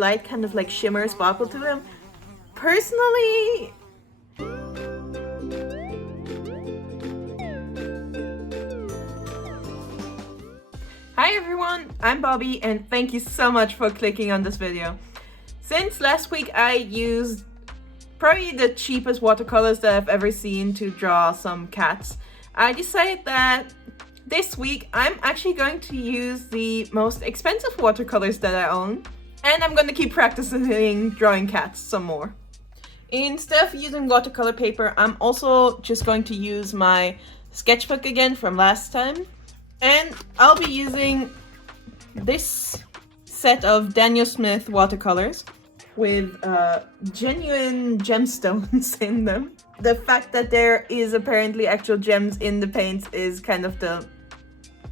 light kind of like shimmer sparkle to them. Personally, hi everyone, I'm Bobby and thank you so much for clicking on this video. Since last week I used probably the cheapest watercolors that I've ever seen to draw some cats, I decided that this week I'm actually going to use the most expensive watercolors that I own, and I'm going to keep practicing drawing cats some more. Instead of using watercolor paper, I'm also just going to use my sketchbook again from last time. And I'll be using this set of Daniel Smith watercolors with genuine gemstones in them. The fact that there is apparently actual gems in the paints is kind of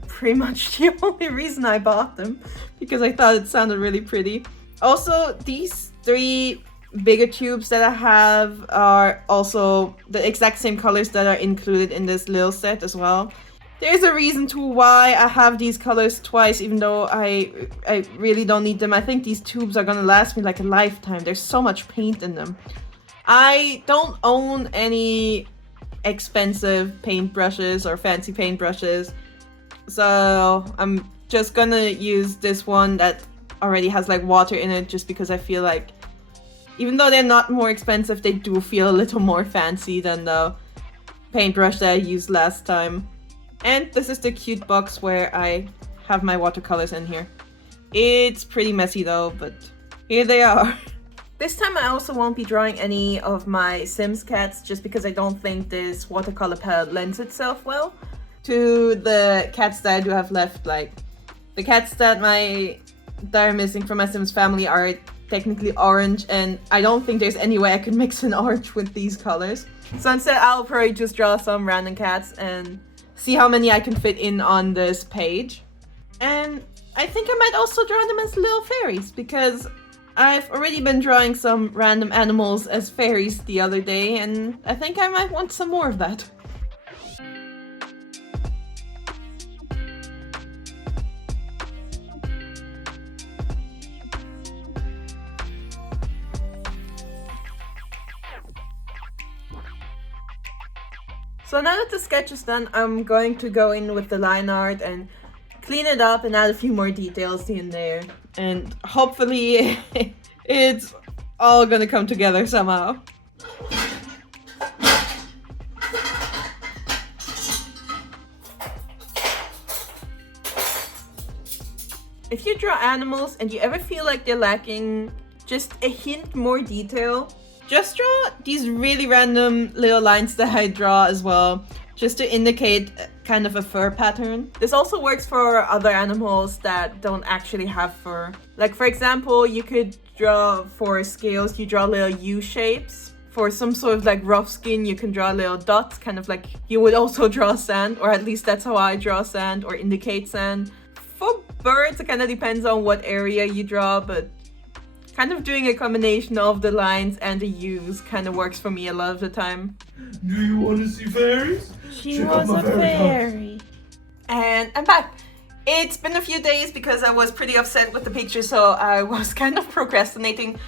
pretty much the only reason I bought them, because I thought it sounded really pretty. Also, these three bigger tubes that I have are also the exact same colors that are included in this little set as well. There's a reason to why I have these colors twice, even though I really don't need them. I think these tubes are gonna last me like a lifetime. There's so much paint in them. I don't own any expensive paintbrushes or fancy paintbrushes, so I'm just gonna use this one that already has like water in it, just because I feel like even though they're not more expensive, they do feel a little more fancy than the paintbrush that I used last time. And this is the cute box where I have my watercolors in here. It's pretty messy though, but here they are. This time I also won't be drawing any of my Sims cats, just because I don't think this watercolor palette lends itself well to the cats that I do have left. Like, the cats that are missing from my Sims family are technically orange, and I don't think there's any way I could mix an orange with these colors. So instead I'll probably just draw some random cats and see how many I can fit in on this page. And I think I might also draw them as little fairies, because I've already been drawing some random animals as fairies the other day, and I think I might want some more of that. So now that the sketch is done, I'm going to go in with the line art and clean it up and add a few more details in there. And hopefully it's all gonna come together somehow. If you draw animals and you ever feel like they're lacking just a hint more detail, just draw these really random little lines that I draw as well, just to indicate kind of a fur pattern. This also works for other animals that don't actually have fur. Like, for example, you could draw for scales, you draw little U shapes. For some sort of like rough skin, you can draw little dots, kind of like you would also draw sand, or at least that's how I draw sand or indicate sand. For birds, it kind of depends on what area you draw, but kind of doing a combination of the lines and the U's kind of works for me a lot of the time. Do you want to see fairies? She was a fairy. And I'm back. It's been a few days because I was pretty upset with the picture, so I was kind of procrastinating.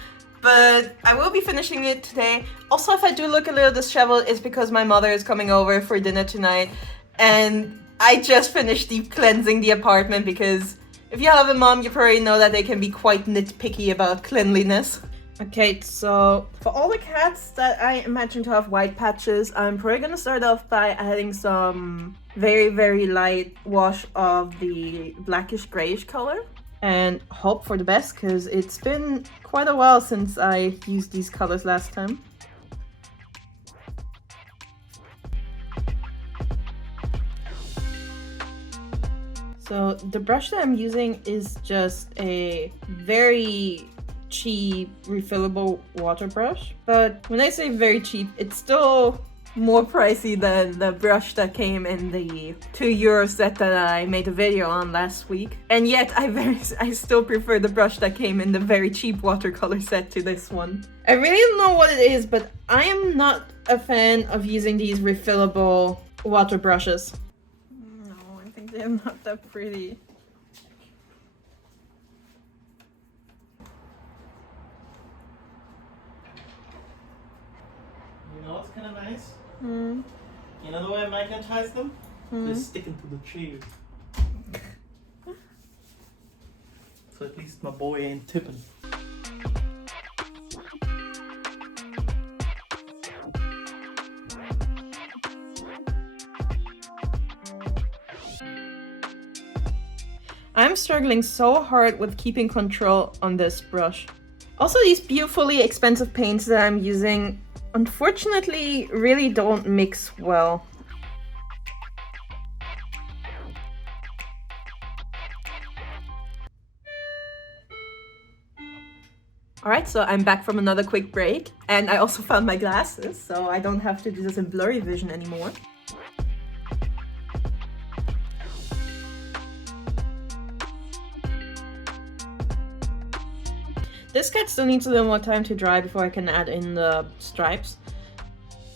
But I will be finishing it today. Also, if I do look a little disheveled, it's because my mother is coming over for dinner tonight. And I just finished deep cleansing the apartment, because if you have a mom, you probably know that they can be quite nitpicky about cleanliness. Okay, so for all the cats that I imagine to have white patches, I'm probably gonna start off by adding some very, very light wash of the blackish grayish color. And hope for the best, because it's been quite a while since I used these colors last time. So the brush that I'm using is just a very cheap refillable water brush. But when I say very cheap, it's still more pricey than the brush that came in the €2 set that I made a video on last week. And yet I still prefer the brush that came in the very cheap watercolor set to this one. I really don't know what it is, but I am not a fan of using these refillable water brushes. They're not that pretty. kind of nice? Mm. You know the way I magnetize them? They're sticking to the chair. So at least my boy ain't tipping. I'm struggling so hard with keeping control on this brush. Also, these beautifully expensive paints that I'm using, unfortunately, really don't mix well. Alright, so I'm back from another quick break, and I also found my glasses, so I don't have to do this in blurry vision anymore. This cat still needs a little more time to dry before I can add in the stripes.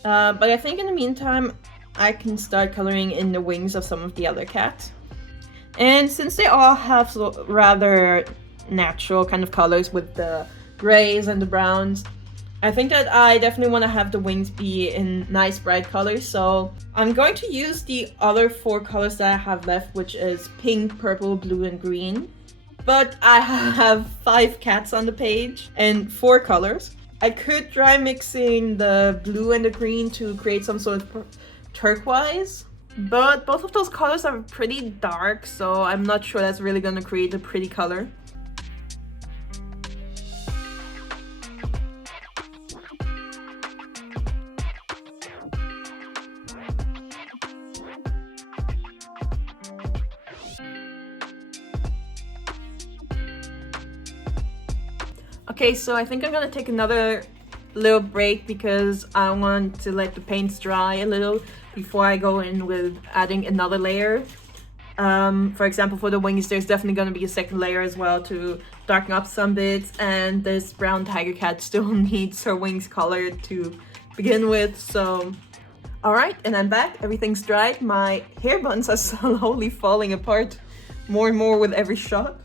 But I think in the meantime, I can start coloring in the wings of some of the other cats. And since they all have rather natural kind of colors with the grays and the browns, I think that I definitely want to have the wings be in nice bright colors. So I'm going to use the other 4 colors that I have left, which is pink, purple, blue, and green. But I have 5 cats on the page and 4 colors. I could try mixing the blue and the green to create some sort of turquoise, but both of those colors are pretty dark, so I'm not sure that's really going to create a pretty color. Okay, so I think I'm gonna take another little break because I want to let the paints dry a little before I go in with adding another layer. For example, for the wings, there's definitely gonna be a second layer as well to darken up some bits, and this brown tiger cat still needs her wings colored to begin with, so... Alright, and I'm back. Everything's dried. My hair buns are slowly falling apart more and more with every shot.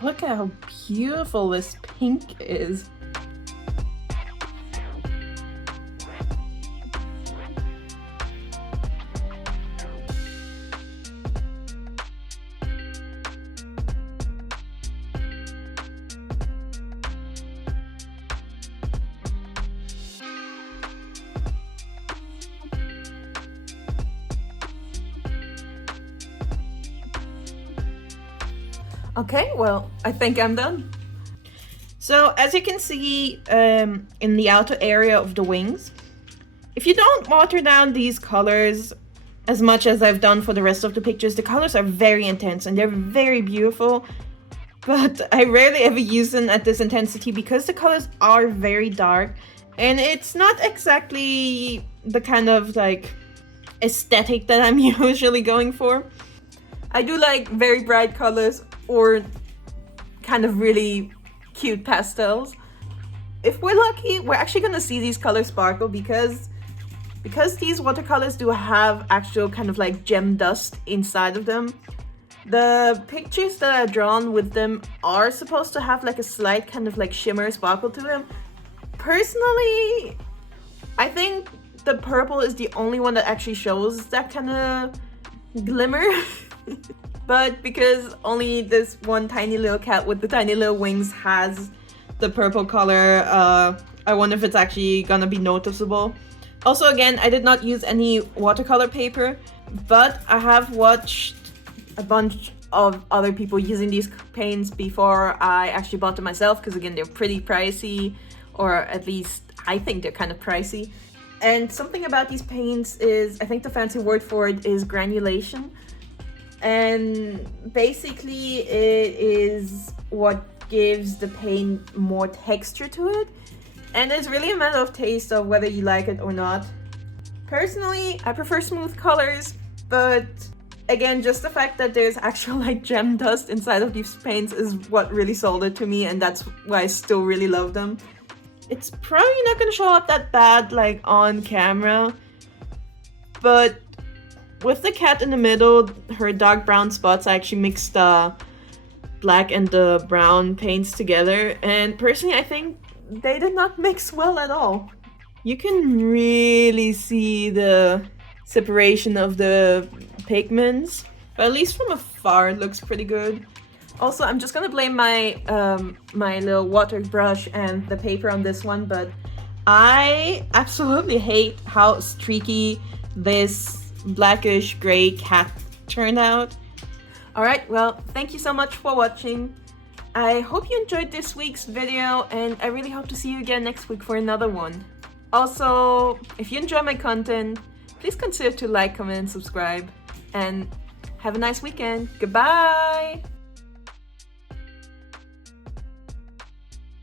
Look at how beautiful this pink is. Okay, well, I think I'm done. So, as you can see in the outer area of the wings, if you don't water down these colors as much as I've done for the rest of the pictures, the colors are very intense and they're very beautiful, but I rarely ever use them at this intensity because the colors are very dark and it's not exactly the kind of like aesthetic that I'm usually going for. I do like very bright colors or kind of really cute pastels. If we're lucky, we're actually gonna see these colors sparkle because these watercolors do have actual kind of like gem dust inside of them. The pictures that are drawn with them are supposed to have like a slight kind of like shimmer sparkle to them. Personally, I think the purple is the only one that actually shows that kind of glimmer. But because only this one tiny little cat with the tiny little wings has the purple color, I wonder if it's actually gonna be noticeable. Also, again, I did not use any watercolor paper, but I have watched a bunch of other people using these paints before I actually bought them myself, because again, they're pretty pricey, or at least I think they're kind of pricey. And something about these paints is, I think the fancy word for it is granulation. And basically it is what gives the paint more texture to it. And it's really a matter of taste of whether you like it or not. Personally, I prefer smooth colors, but again, just the fact that there's actual like gem dust inside of these paints is what really sold it to me, and that's why I still really love them. It's probably not gonna show up that bad like on camera, but with the cat in the middle, her dark brown spots, I actually mixed black and the brown paints together, and personally I think they did not mix well at all. You can really see the separation of the pigments, but at least from afar it looks pretty good. Also, I'm just gonna blame my my little water brush and the paper on this one, but I absolutely hate how streaky this blackish gray cat turned out. Alright, well, thank you so much for watching. I hope you enjoyed this week's video, and I really hope to see you again next week for another one. Also, if you enjoy my content, please consider to like, comment, and subscribe. And have a nice weekend. Goodbye!